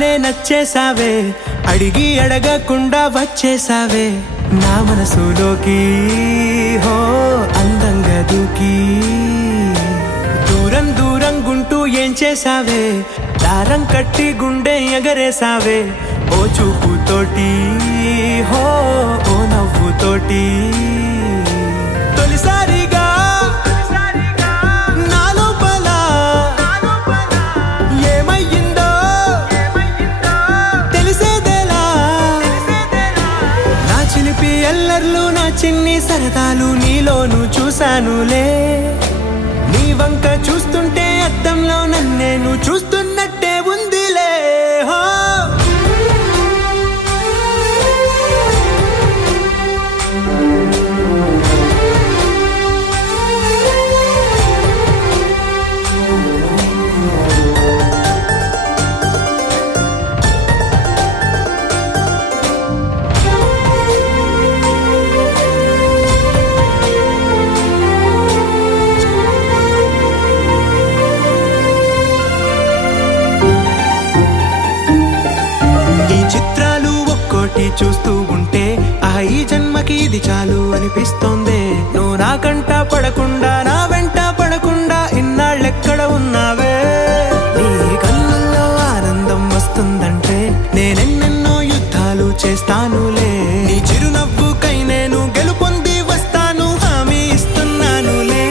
చూడగానే నచ్చేసావే, అడిగి అడగకుండా వచ్చేసావే నా మనసులోకి. హో అందంగా దూకి దూరం దూరం గుంటూ ఏం చేసావే, దారం కట్టి గుండె ఎగరేసావే ఓ చూపుతోటి, హో ఓ నవ్వుతోటి. తొలిసారిగా నా లోపల ఏమయ్యిందో తెలిసేదేలా. నా చిలిపి ఎల్లర్లు నా చిన్ని సరదాలు నీలోను చూశానులే. నీ వంక చూస్తుంటే అద్దంలో నన్నేను చూస్తున్నట్టే ఉందిలే. హో చూస్తూ ఉంటే ఈ జన్మకి ఇది చాలు అనిపిస్తోందే. నువ్వు నా కంట పడకుండా నా వెంట పడకుండా ఇన్నాళ్ళెక్కడ ఉన్నావే. నీ కళ్ళల్లో ఆనందం వస్తుందంటే నేనెన్నెన్నో యుద్ధాలు చేస్తానులే. నీ చిరునవ్వుకై నేను గెలుపొంది వస్తాను హామీ ఇస్తున్నానులే.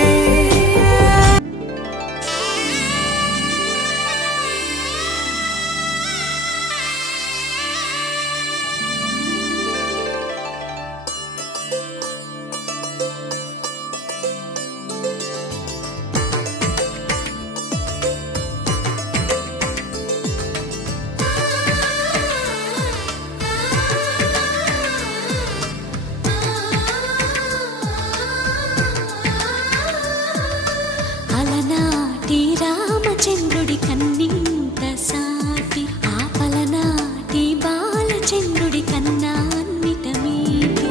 రామచంద్రుడి కన్నింత సాటి ఆపలనాటి బాలచంద్రుడి కన్నా అన్నిట మీటి.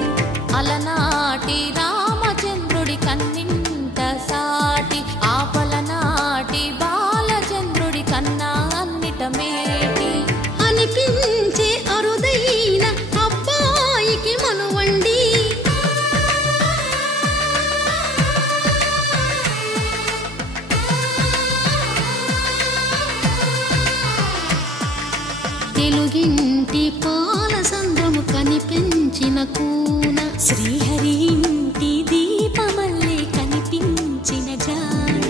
అలనాటి రామచంద్రుడి కన్నింత సాటి ఆపలనాటి బాలచంద్రుడి కన్నా అన్నిట మేటి. అనిపించే అరుదైన అబ్బాయికి మనువండి తెలుగింటి పాల సంద్రము కనిపించిన కూన శ్రీహరి ఇంటి దీపమల్లే కనిపించిన జాడ.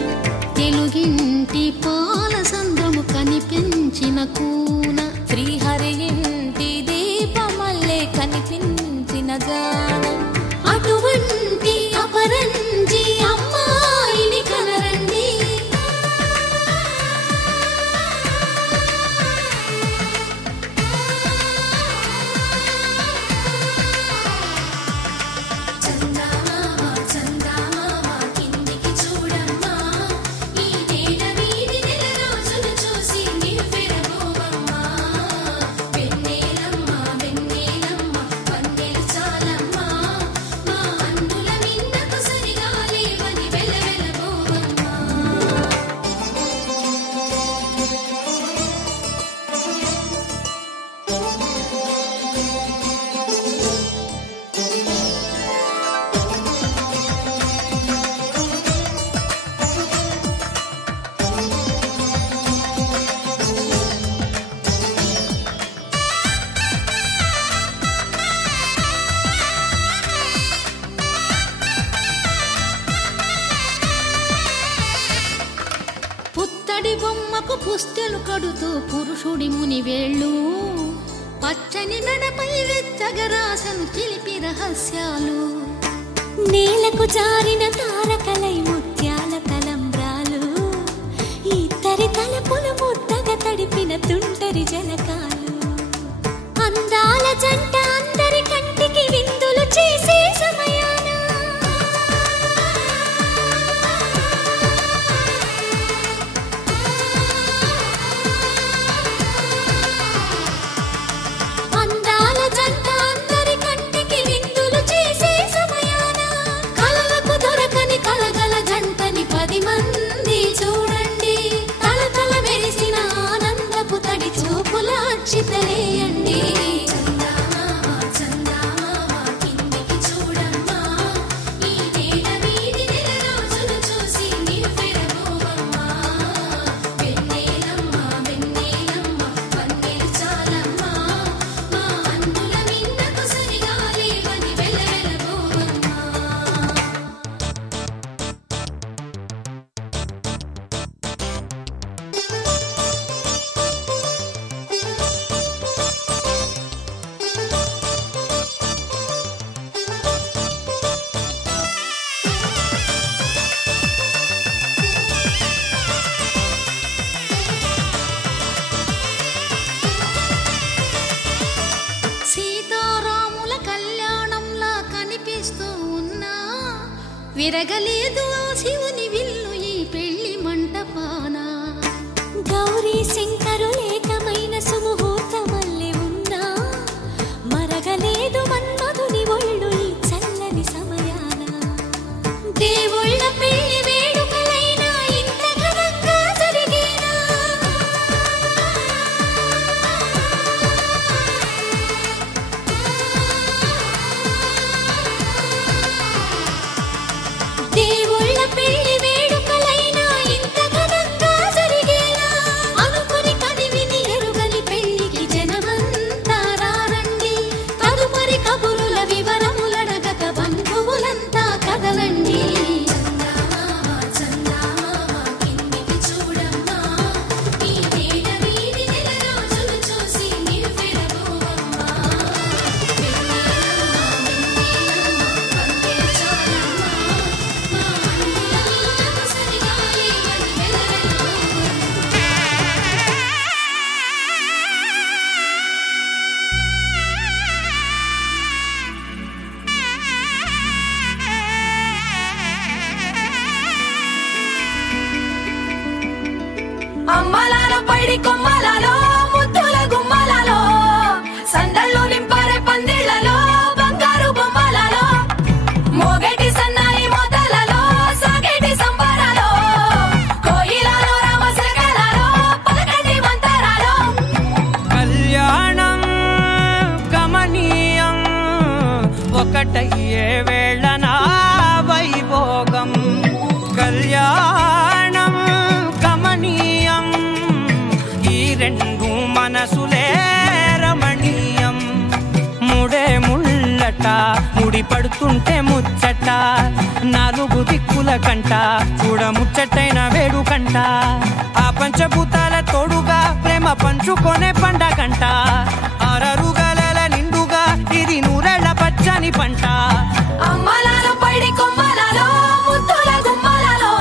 తెలుగింటి పాల సంద్రము కనిపించిన కూన శ్రీహరి ఇంటి దీపమల్లే కనిపించిన జాడ. అటువంటి అపరంజి అమ్మాయిని కనరండి. పుత్తడి బొమ్మకు పుస్తెలు కడుతూ పురుషుడి ముని వేళ్ళు పచ్చని మెడపై వెచ్చగరాసను చిలిపి రహస్యాలు. నేలకు జారిన తారకలై ముత్యాల తలంబ్రాలు ఇద్దరి తలపులు ముద్దగా తడిపిన తుంటరి జలకాలు. అందాల జంట అందరి కంటికి విందులు చేసే సమయాన విరగలేదు ఆ శివుని విల్లు ఈ పెళ్లి మంటపాన. గౌరీ శంకరులేకమైన సుముహూర్తమల్లె ఉన్నా మరగలేదు మన్మధుని ఒళ్ళు ఈ చల్లని సమయాన. దేవుళ్ళ పెళ్లి వేడుకలైనా ఇంత ఘనంగా జరిగేనా? దేవుళ్ళ పెళ్లి వేడుకలైనా ఇంత ఘనంగా జరిగేనా? అనుకుని కదివిని ఎరుగని పెళ్లికి జనమంతా రారండి. తదుపరి కబురుల వివరములడగక బంధువులంతా కదలండి. చందమామ చందమామ కిందికి చూడమ్మా, ఈ వేడ వీధి నెలరాజులు చూసి నివ్వెరబోవమ్మా. వెన్నెలమ్మ వెన్నెలమ్మ పందె చాలమ్మా, మా అన్నులంతా సరిగా ఏమని వెలవెలబోవమ్మా. అమ్మలాలో పైడి కొమ్మలలో ముద్దుల గుమ్మలలో సందళ్ళు నింపారే పందిళ్లలో బంగారు బొమ్మలలో మోగేటి సన్నాయి మోతలలో సాగేటి సంబరాలో కోయిలలో రామశకలలో పలకటి మంతరాలో. కళ్యాణం గమనీయం ఒకటయ్యే వేళ నా వైభోగం. కళ్యాణం గమనీయం ఈ రెండు మనసులే రమణీయం. ముడే ముళ్ళట ముడి పడుతుంటే ముచ్చట, నాలుగు దిక్కుల కంట చూడ ముచ్చటైన వేడుకంట. ఆ పంచభూతాల తోడుగా ప్రేమ పంచుకొనే పండగంట. అరరుగల నిండుగా ఇది నూరెళ్ళ పచ్చని పంట. అమ్మలాలో పైడి కొమ్మలలో ముద్దుల గుమ్మలలో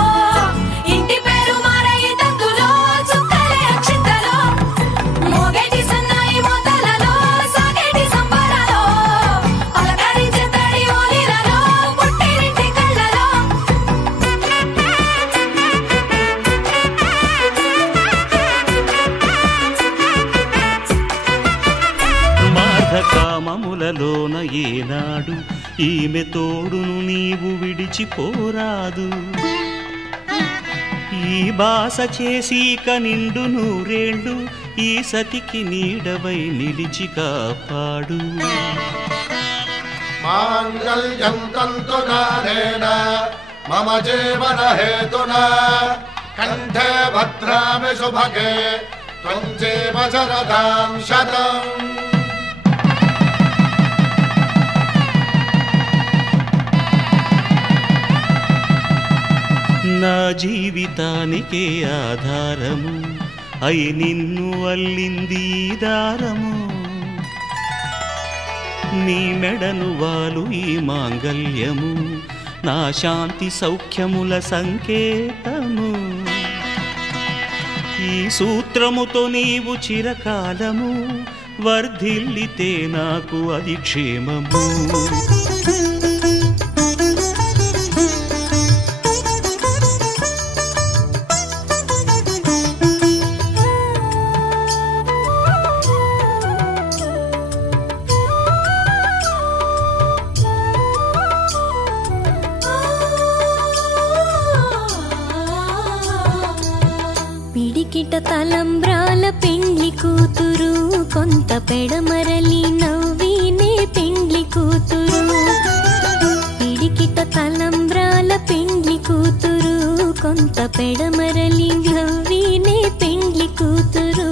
ఇంటి పేరు మారయి తందులో చుక్కలే అక్షింతలో మోగేటి సన్నాయి మోతలలో సాగేటి సంబరాలో పలకరించే తడి ఓలిలలో పుట్టినింటి కళ్ళలో. మార్గకామములలోన ఏనాడు ఈమె తోడును నీవు విడిచిపోరాదు. ఈ బాస చేసి నిండు నూరేళ్ళు ఈ సతికి నీడవై నిలిచి కాపాడు. మాంగళ్యం తంతునానేన మమ జీవన హేతునా కంఠే భద్రామి శుభగే త్వం జీవ శరదాం శతం. నా జీవితానికే ఆధారము అయి నిన్ను అల్లింది ఈ దారము. నీ మెడను వాలు ఈ మాంగల్యము నా శాంతి సౌఖ్యముల సంకేతము. ఈ సూత్రముతో నీవు చిరకాలము వర్ధిల్లితే నాకు అది క్షేమము. పిడికిట తలంబ్రాల పెండ్లి కూతురు కొంత పెడమరలి నవ్వినే పెండ్లి కూతురు. పిడికిట తలంబ్రాల పెండ్లి కూతురు కొంత పెడమరలి నవ్వినే పెండ్లి కూతురు.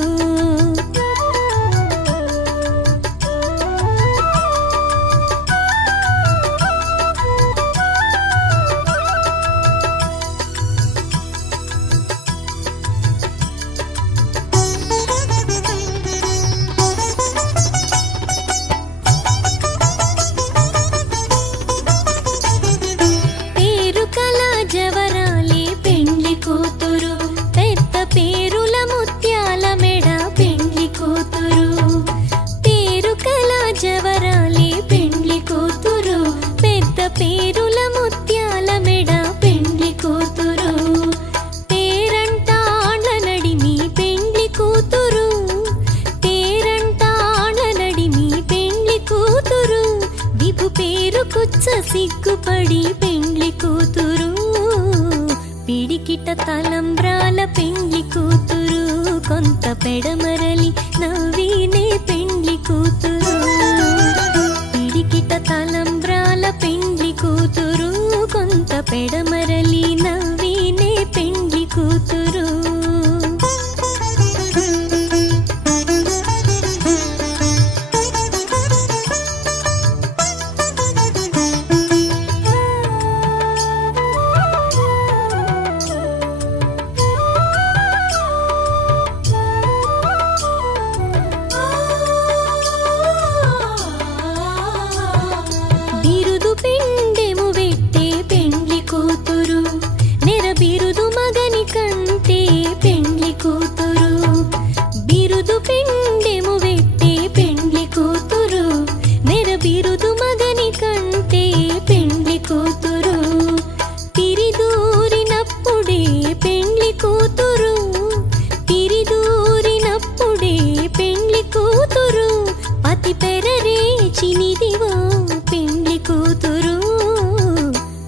బిరుదు పేరు కుచ్చ సిగ్గుపడి పెండ్లి కూతురు పిడికిట తలంబ్రాల పెండ్లి కూతురు కొంత పెడమరలి నవ్వినే పెండ్లి కూతురు పిడికిట తలంబ్రాల పెండ్లి కూతురు కొంత పెడమరలి నవ్వినే పెండ్లి కూతురు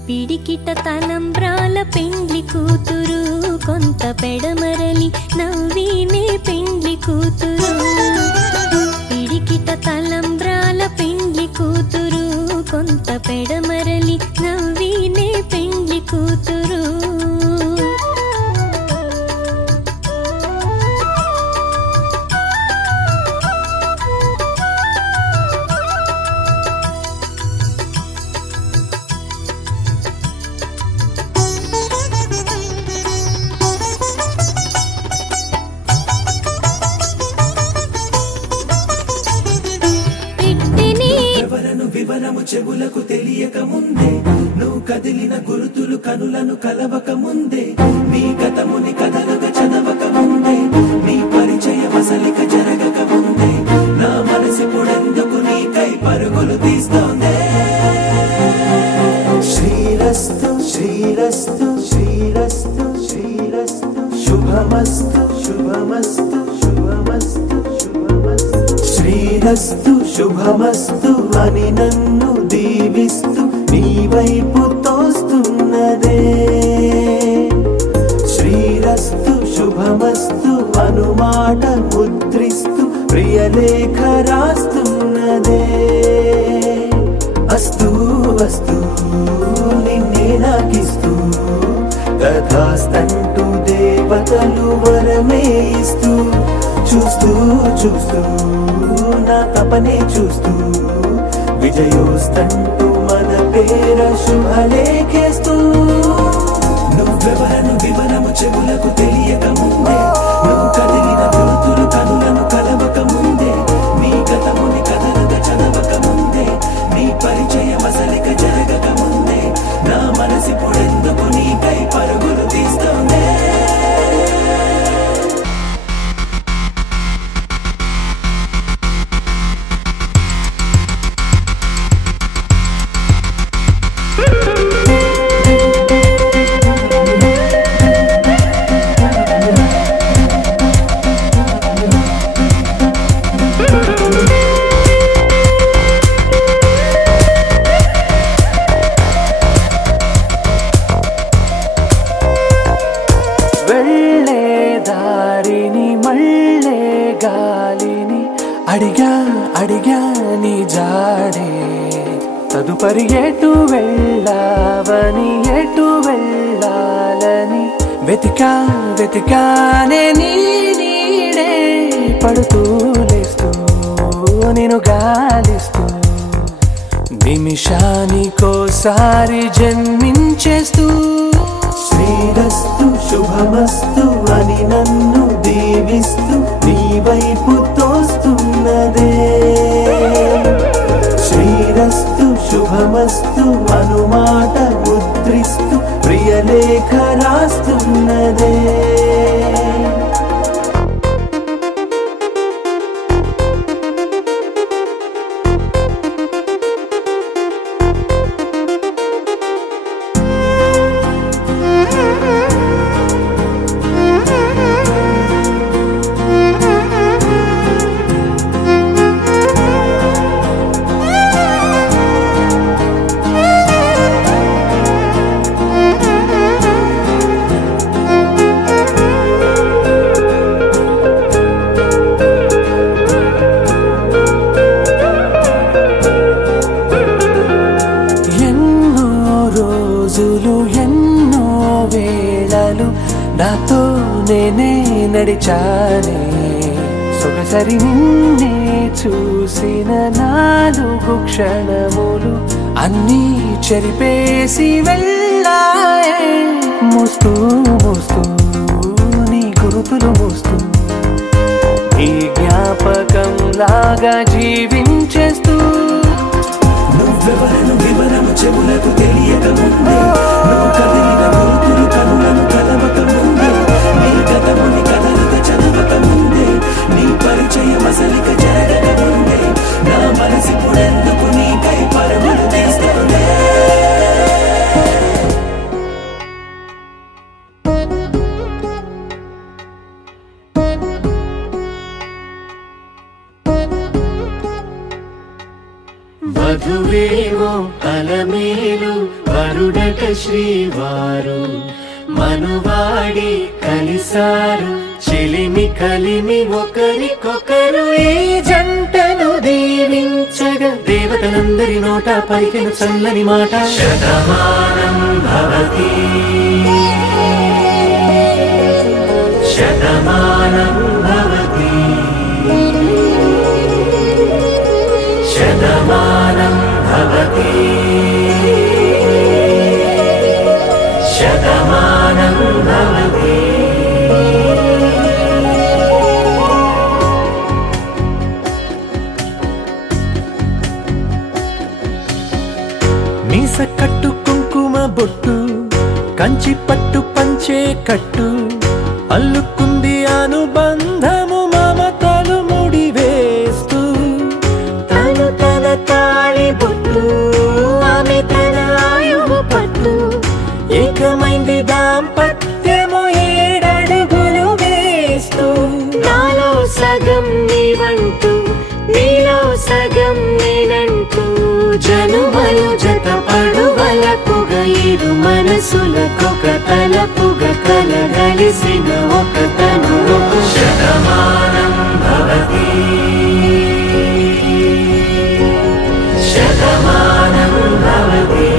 పిడికిట తలంబ్రాల పెండ్లి కూతురు కొంత పెడమరలి నవ్వినే పెండ్లి కూతురు పిడికిట తలంబ్రాల పెండ్లి కూతురు కొంత పెడమరలి నవ్వినే పెండ్లి కూతురు వివరము చెవులకు తెలియక ముందే నువ్వు కదిలిన గురుతులు కనులను కలవక ముందే నీ గతముని కథలుగా చదవక ముందే నీ పరిచయ వసలిక జరగక ముందే నా మనసు పొడెందుకు నీకై పరుగులు తీస్తోందే శ్రీరస్తు శ్రీరస్తు శ్రీరస్తు శ్రీరస్తు శుభమస్తు శుభమస్తు శుభమస్తు శుభమస్తు శ్రీరస్తు శుభమస్తు అని నన్ను దీవిస్తూ నీ వైపు తోస్తున్నదే శ్రీరస్తు శుభమస్తు అనుమాట ముద్రిస్తూ ప్రియలేఖ రాస్తున్నదే అస్తు అస్తు నిన్నే నాకిస్తూ తథాస్తంటూ దేవతలు వరమే ఇస్తూ చూస్తూ చూస్తూ నా తపనే చూస్తూ విజయోస్తంటూ మన పేర శుభలేఖేస్తూ నువ్వెవరను వివరము చెవులకు తెలియక ముందే నువ్వు కదిలిన గురుతులు కనులను కలవక ముందే నీ గతముని కథలుగా చదవక ముందే నీ పరిచయ వసలిక జరగక ముందే నా మనసి పొడెందుకు నీకై పరుగులు తీస్తోందే అడిగా నీ జాడే తదుపరి ఎటు వెళ్ళావని ఎటు వెళ్ళాలని వెతికానే నీ నీడే పడుతూ లేస్తూ నేను గాలిస్తూ నిమిషానికోసారి జన్మించేస్తూ శ్రీరస్తు శుభమస్తు అని నన్ను దీవిస్తూ నీ వైపు తోస్తున్నదే శ్రీరస్తు శుభమస్తు అనుమాట ముద్రిస్తూ ప్రియలేఖ రాస్తున్నదే నేనే నడిచానే సొగసరి నిన్నే చూసిన 4 క్షణములు అన్నీ చెరిపేసి వెళ్ళాయే మోస్తూ మోస్తూ నీ గురుతులు మోస్తూ ఈ జ్ఞాపకం లాగా జీవించేస్తూ నువ్వెవరను వివరము చెవులకు తెలియక ముందే నువ్వు కదిలిన గురుతులు కనులను కలవక ముందే నీ గతముని కదలిక చదవక ముందే నీ పరిచయం అసలిక జరగక ముందే నా మనసిప్పుడెందుకు నీకై పరుగులు తీస్తుందే వధువేమో అలమేలు వరుడట శ్రీవారు మనువాడి కలిసారు చెలిమి కలిమి ఒకరికొకరు ఈ జంటను దీవించగా దేవతలందరి నోట పలికిన చల్లని మాట శతమానం భవతి శతమానం భవతి శతమానం భవతి శతమానం భవతి మీస కట్టు కుంకుమ బొట్టు కంచి పట్టు పంచే కట్టు అల్లుకుంది అనుబంధము మమతలు ముడివేస్తూ తను తన తాళి బొట్టు ఆమె తన ఆయువు పట్టు ఏకమైంది దాంపత్యము 7 అడుగులు వేస్తూ నాలో సగం నీవంటూ నీలో సగం నేనంటూ జనుమలు జత పడువలపుగ ఇరు మనసులకొక తలపుగ కలగలిసిన ఒక తను శతమానం భవతి శతమానం భవతి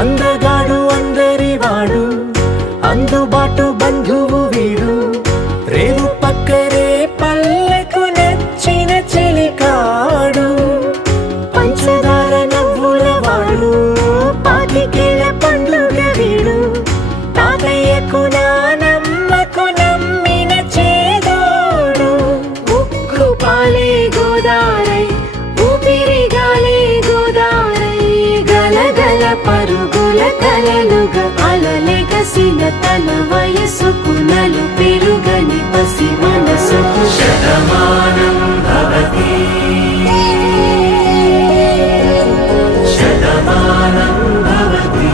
అందగాడు అందరివాడు అందుబాటు బంధువు వీడు రేవు పక్కరే పల్లెకు నచ్చిన చెలికాడు పంచదార నవ్వుల వాడు పాతికేల పండుగ వీడు తాతయ్యకు నానమ్మకు నమ్మిన చేదోడు ఉక్కు పాలే గోదారై ఊపిరి గాలే గోదారై గలగల పరుగుల కలలుగా అలలెగసిన తన వయసుకు నలు పెరుగని పసి మనసుకు శతమానం భవతి శతమానం భవతి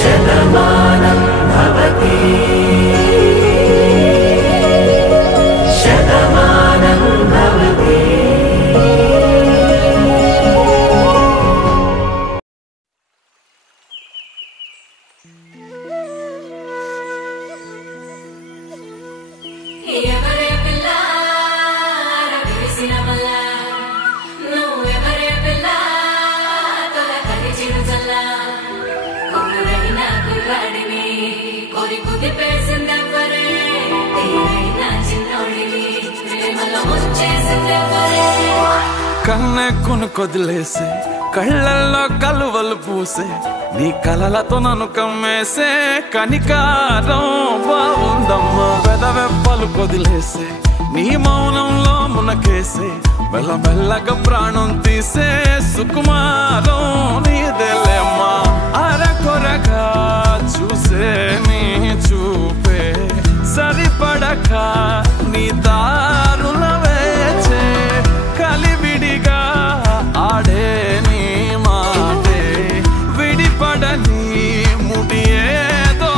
శతమానం భవతి శతమానం భవతి ఎవరే పిల్ల రవిసిన మల్ల నువ్వెవరే పిల్ల తొల కలిచిన జల్ల కొడురైన కుర్రాడిని కోరి కుది పేసిందెవ్వరే తీరైన చిన్నోడిని ప్రేమలో ముంచేసిందెవ్వరే కన్నె కొదిలేసే కళ్ళల్లో కలువలు పూసే నీ కలలతో నన్ను కమ్మేసే కనికారం బాగుందమ్మా పెదవెప్పలు కొదిలేసే నీ మౌనంలో మునకేసే మెల్లమెల్లగా ప్రాణం తీసే సుకుమారం నీదేలేమ్మా అరకొరగా చూసే నీ చూపే సరిపడక నీ దారుల వేచే కలివిడిగా ఆడే నీ మాటే విడిపడని ముడి ఏదో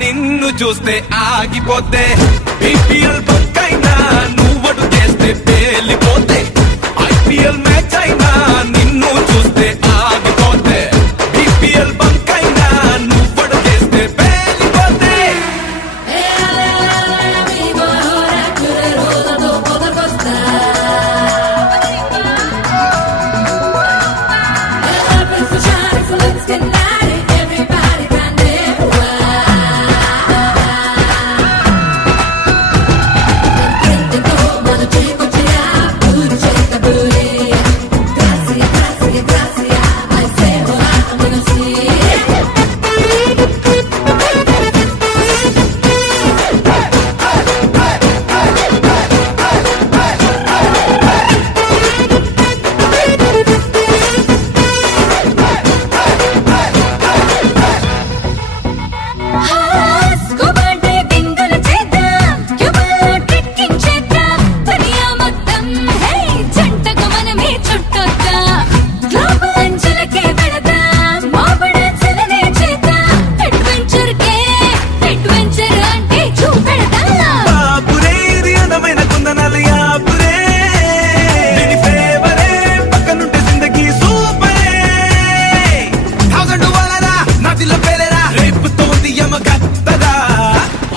నిన్ను చూస్తే ఆగిపోతే బీపీఎల్ బంక్ అయినా నువ్వడు చేస్తే పేలిపోతే ఐపీఎల్ మ్యాచ్ అయినా నిన్ను చూస్తే ఆగిపోతే బీపీఎల్ బంక్ అయినా నువ్వడు చేస్తే పేలిపోతే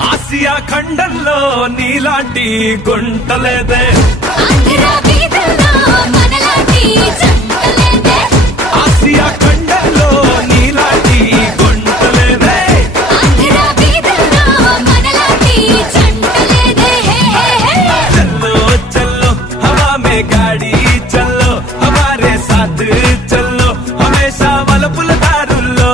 ఆసియా ఖండంలో నీలాంటి గుంటలేదే ఆసియా ఖండంలో నీలాంటి గుంటలేదే చల్లో చల్లో హవా మే గాడి చల్లో హమారే సాథ్ చల్లో హమేషా వలపుల దారుల్లో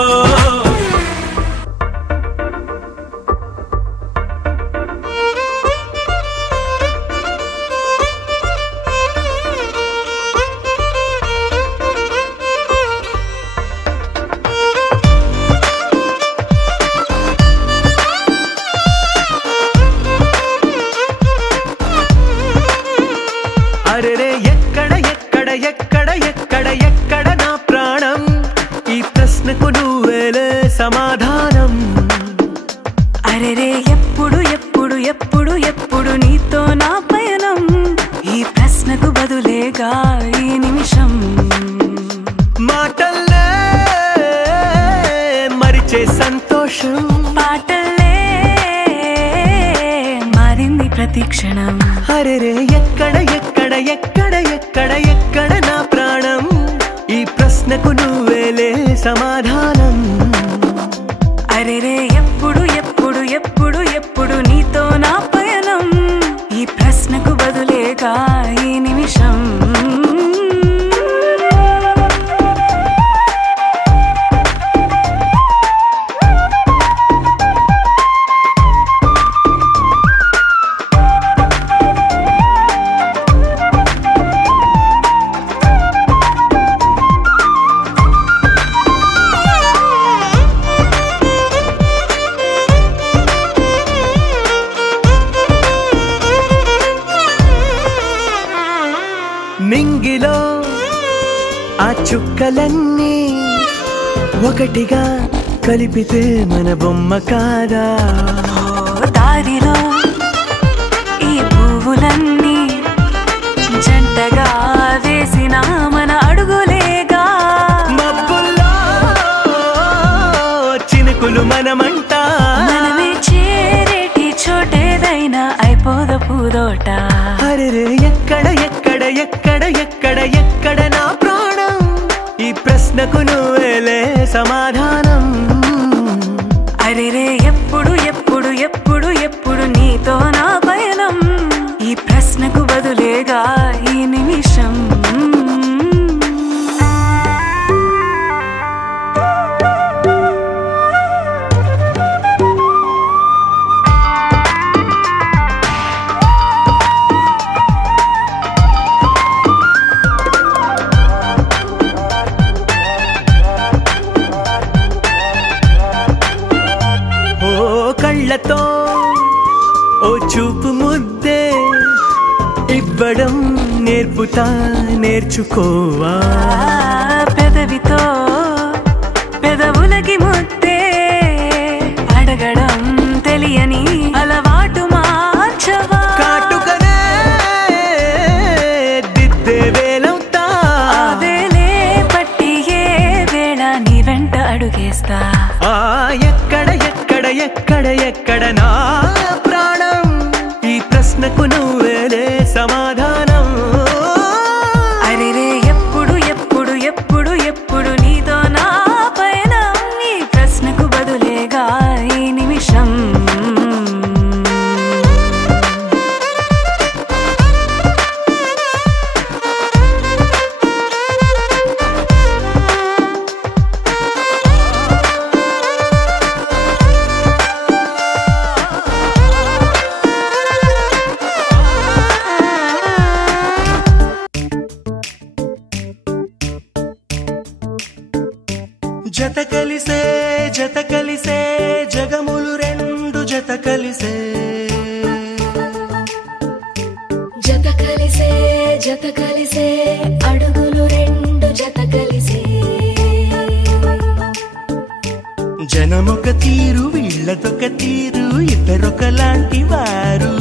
అరెరే ఎక్కడ ఎక్కడ ఎక్కడ ఎక్కడ ఎక్కడ నా ప్రాణం ఈ ప్రశ్నకు నువ్వేలే సమాధానం అరెరే ఎప్పుడు ఎప్పుడు ఎప్పుడు ఎప్పుడు నీతో నా పయనం ఈ ప్రశ్నకు బదులేగా ఈ నిమిషం మాటల్లే మరిచే సంతోషం పాటలే మారింది ప్రతి క్షణం అరెరే ఎక్కడ ఎక్కడ ఎక్కడ ఎక్కడ ఎక్కడ నా ప్రాణం ఈ ప్రశ్నకు నువ్వేలే సమాధానం అరెరే ఎప్పుడు ఎప్పుడు ఎప్పుడు ఎప్పుడు నీతో నా పయనం ఈ ప్రశ్నకు బదులు బదులేగా ఈ నిమిషం. నింగిలో ఆ చుక్కలన్నీ ఒకటిగా కలిపితే మన బొమ్మ కాదా? దారిలో ఈ పువ్వులన్నీ జంటగా వేసిన మన అడుగులేగా. మబ్బుల్లో చినుకులు మనమంట, మనమే చేరేటి చోటేదైనా అయిపోద పూదోట. అరే ఎక్కడ ఎక్కడ ఎక్కడ ఎక్కడ ఎక్కడ నా ప్రాణం? ఈ ప్రశ్నకు నువ్వేలే సమాధానం. అరెరే ఎప్పుడు ఎప్పుడు ఎప్పుడు ఎప్పుడు నీతో నా పయనం. ఈ ప్రశ్నకు బదులేగా ఈ నిమిషం. కళ్ళతో ఓ చూపు ముద్దే ఇవ్వడం నేర్పుతా, నేర్చుకోవా. పెదవితో పెదవులకి ముద్దే అడగడం తెలియని అలవాటు మార్చవా. కాటుకనే దిద్దే వేలవుతా, ఆ వేలే పట్టి ఏ వేళ నీ వెంట అడుగేస్తా. ఎక్కడ ఎక్కడ ఎక్కడ ఎక్కడ నా ప్రాణం? ఈ ప్రశ్నకు నువ్వేలే సమాధానం. అరెరే ఎప్పుడు ఎప్పుడు ఎప్పుడు ఎప్పుడు నీతో నా పయనం. ఈ ప్రశ్నకు బదులేగా ఈ నిమిషం. జత కలిసే జత కలిసే జగములు రెండు జత కలిసే. జత కలిసే జత కలిసే అడుగులు రెండు జత కలిసే. జనమొక తీరు వీళ్ళదొక తీరు, ఇద్దరొకలాంటి వారు.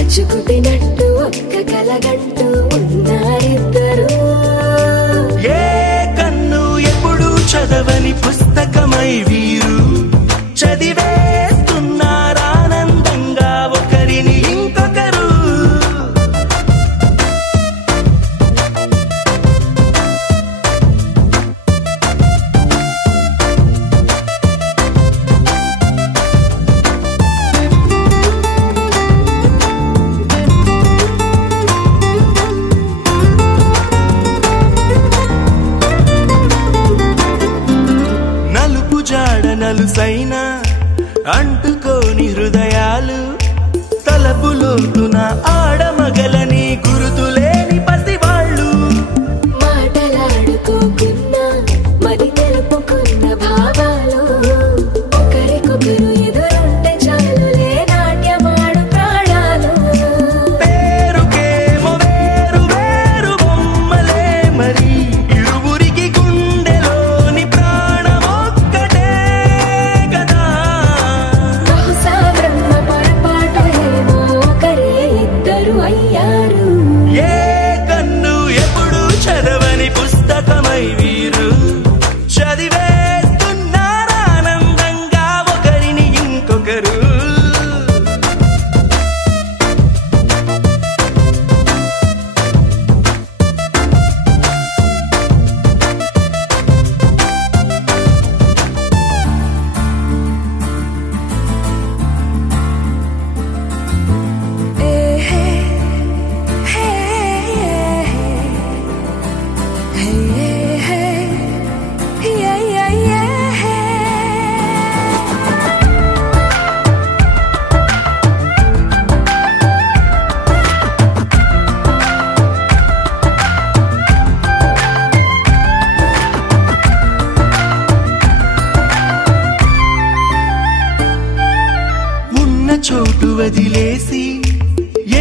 అచ్చుకుతినట్టు ఒక్క కలగంటూ ఉన్నారిద్దరు. ఏ కన్ను ఎప్పుడు చదవని పుస్తకమై వీరు చదివేస్తున్నారానందంగా ఒకరిని ఇంకొకరు.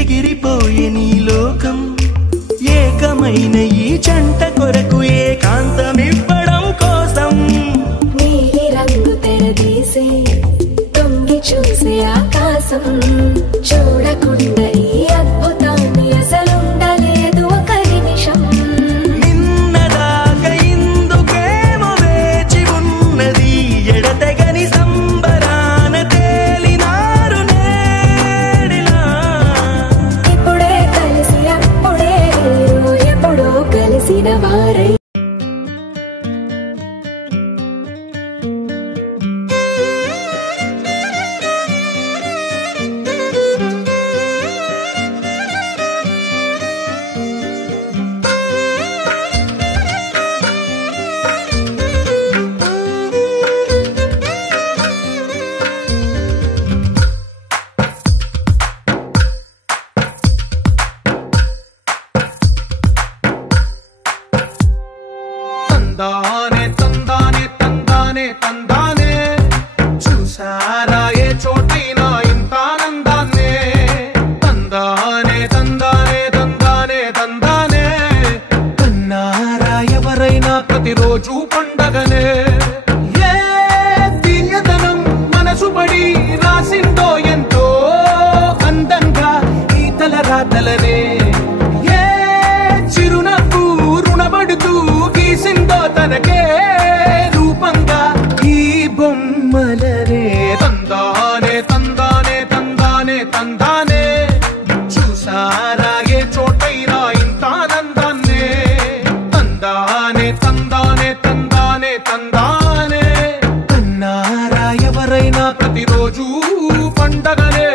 ఎగిరిపోయే నీ లోకం ఏకమైన ఈ జంట కొరకు ఏకాంతమివ్వడం కోసం నీలి రంగు తెరదీసే తొంగి చూసే ఆకాశం చూడకుండా ఈ అద్భుతాన్ని అసలుండలేదు ఒక నిమిషం నిన్నదాకా ఇందుకేమో వేచి ఉన్నది ఎడతెగని సంబరాన తేలినారు నేడిలా ఇప్పుడే కలిసి అప్పుడే వేరు ఎప్పుడో కలిసిన వారై తందానే తందానే తందానే తందానే చూసారా ఏ చోటైనా ఇంత ఆనందాన్నే తందానే తందానే తందానే తందానే కన్నారా ఎవరైనా ప్రతిరోజు పండగనే ఏ తీయదనం మనసు పడి రాసిందో ఎంతో అందంగా ఈ తలరాతలనే ఏ చిరునవ్వు రుణపడుతూ గీసిందో తనకే రూపంగా ఈ బొమ్మలనే తందానే తందానే తందానే తందానే చూసారా ఏ చోటైనా ఇంత ఆనందాన్నే తందానే తందానే తందానే తందానే కన్నారా ఎవరైనా ప్రతిరోజు పండగనే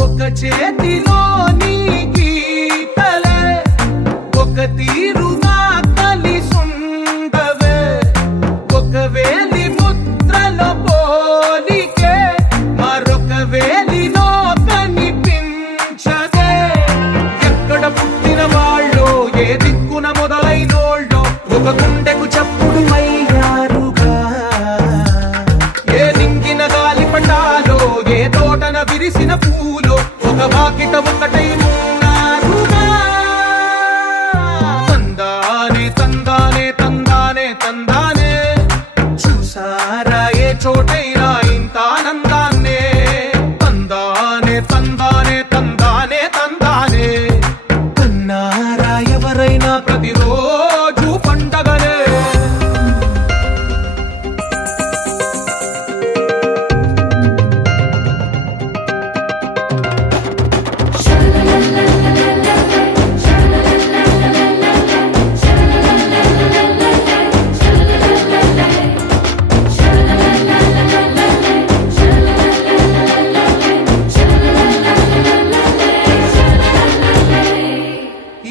ఒక చేతిలో నీ గీతలే ఒక తీరుగా కలిసుండవే ఒక వేలి ముద్రల పోలికే మరొక వేలిలో కనిపించదే ఎక్కడ పుట్టిన వాళ్ళో ఏ దిక్కున మొదలైనోళ్ళో ఒక గుండెకు చప్పుడు అయ్యారుగా ఏ దింగిన గాలి పటాలో ఏ తోటన విరిసిన పూలో ఒక వాకిట ఒకటై ఉన్నారుగా తందానే తందానే తందానే తందానే చూసారా ఏ చోటైనా ఇంత ఆనందాన్నే తందానే తందానే తందానే తందానే కన్నారా ఎవరైనా ప్రతిరోజు పండగనే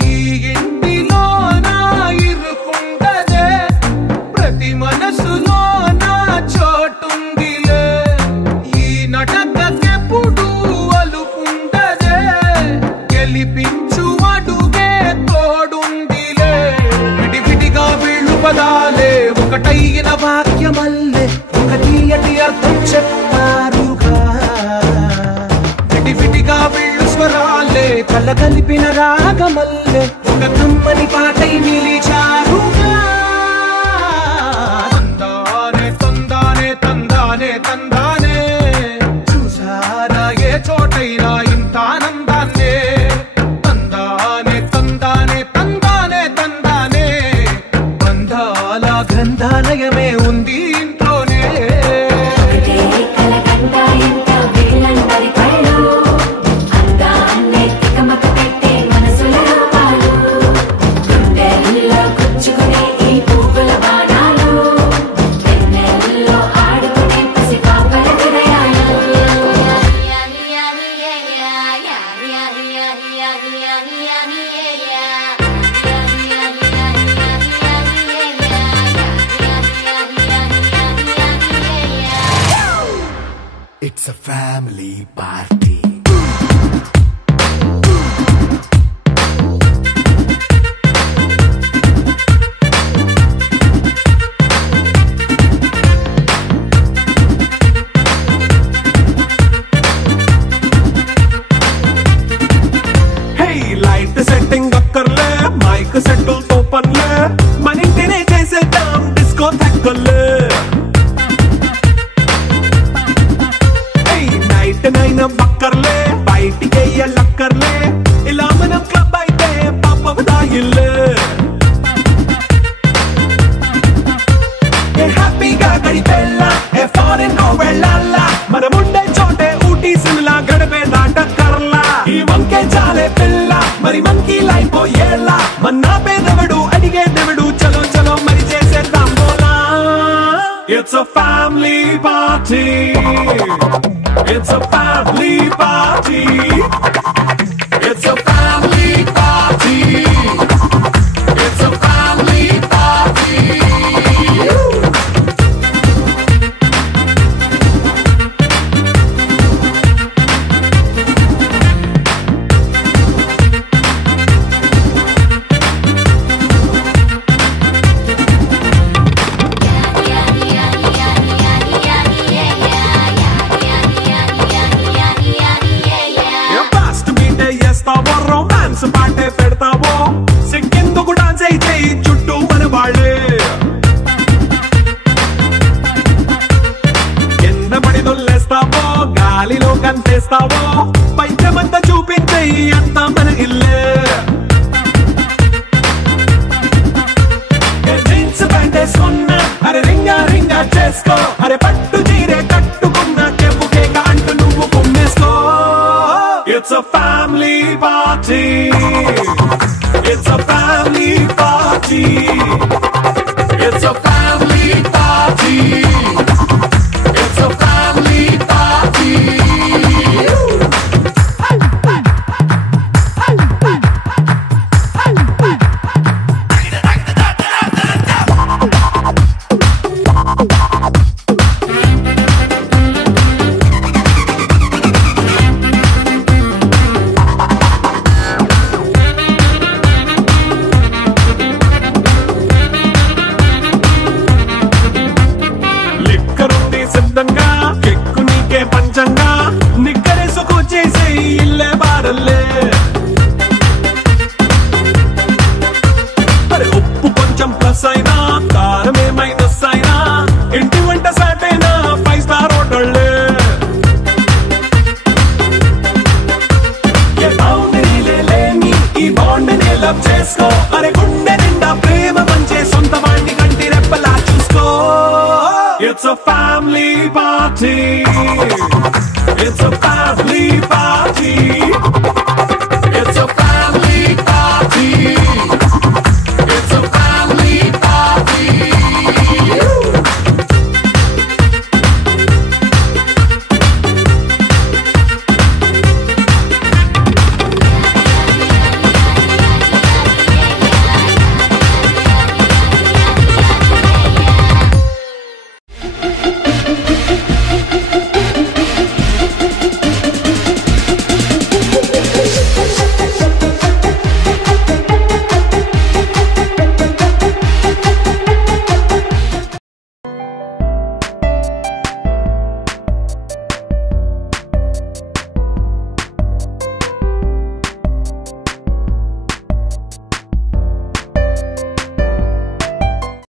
ఈ ఇంటిలో నా ఇరుకుండదే ప్రతి మనసులో నా చోటుందిలే ఈ నటకెప్పుడు అలుపుండదే గెలిపించు అడుగే తోడుందిలే విడివిడిగా వీళ్ళు పదాలే ఒకటైన వాక్యమల్లే ఒక తీయటి అర్థం చెప్పారుగా విడివిడిగా వీళ్ళు స్వరాలే కల కలిపిన రాగమల్లే ఒక కమ్మని పాటై నిలిచారుగా తందానే తందానే తందానే తందానే చూసారా ఏ చోటైనా ఇంత ఆనందాన్నే తందానే తందానే తందానే తందానే బంధాల గ్రంథాలయమే ఉంది ఇంట్లోనే yeah. a family party. Setting అక్కర్లే మైక్ సెట్టుల్ తో పనిలే మన ఇంటినే చేసేద్దాం డిస్కో థక్కర్లే నైట్ నైన్ బక్కర్లే బయటికి ఎల్లక్కర్లే ఇలా మనం క్లబ్ అయితే పాపదాయిల్లే హ్యాపీగా గడిపెళ్ళా ఏ ఫారెన్ కో వెళ్ళాలా మనముండే చోటే ఊటీ సిమ్లా గడిపే దాటక్కర్లా ఈ వంకే చాలే పిల్ల మరి మనకి లైఫ్ ఏళ్ళ మన్నా పేదవడు అడిగే దేవుడు చలో చలో మరి చేసేద్దాం బోలా it's a family party it's a family party it's a family party it's a family party romance పాటే పెడతావో సిగ్గెందుకు డాన్స్ అయితే చుట్టూ మన వాళ్ళే కింద పడి దొల్లేస్తావో గాలిలో కంటేస్తావో పైచమంతా చూపించే అంతా మన ఇల్లే జీన్స్ ప్యాంటేసుకున్నా అరే రింగా రింగా చేసుకో అరే పట్టు చీరే కట్టుకున్నా చెప్పు కేక అంటూ నువ్వు కుమ్మేసుకో It's a family party. It's a family party. It's a family party. It's a family party. కెక్కు నీకే పంచంగా నిక్కరేసుకు చేసే ఇల్లే బారల్లే మరి ఉప్పు కొంచెం ప్లస్ అయినా